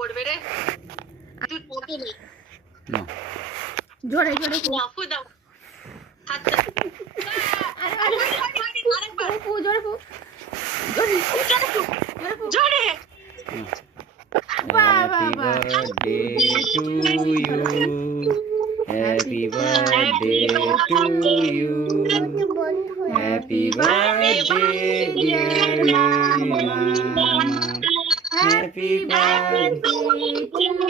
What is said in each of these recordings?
পড়বে রে তুই পড়বি না না জোরে জোরে ফু দাও হাতটা আরেকবার ফু জোরে ফু জোরে জোরে বাহ বাহ Happy বাহ birthday to you. Happy birthday to you. Happy birthday, dear mama. Happy birthday to you.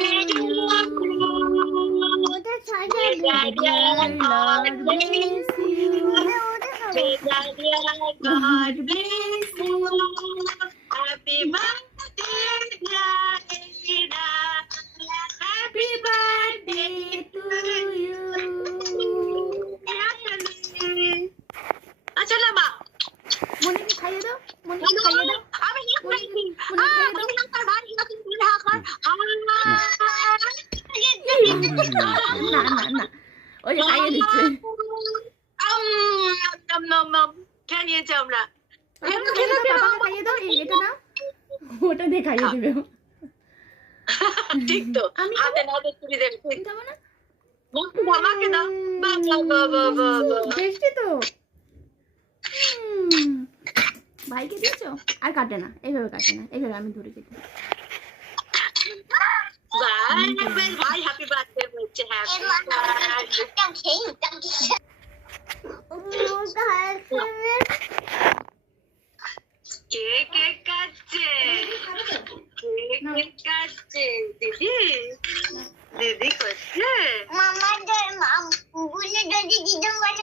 Lord bless you. God bless you. Happy birthday, dear Elena. Happy birthday to you. আচ্ছা না মা মনিকে খাইয়ে দাও মনিকে খাইয়ে দাও আমি মনিকে না না না ওই যে খাইয়ে দিচ্ছে খেয়ে নিয়েছি আমরা বাবাকে খাইয়ে দাও এই এটা না ওটা দিয়ে খাইয়ে দিবে ঠিক তো আমি হাতে না হাতে তুলি দেবে খাবো না মামাকে দাও বাবা টেস্টি তো ভাইকে দিয়েছো আর কাটে না এইভাবে কাটে না এইভাবে আমি ধরে কেটে ভাই হ্যাপি বার্থডে বলছে হ্যাপি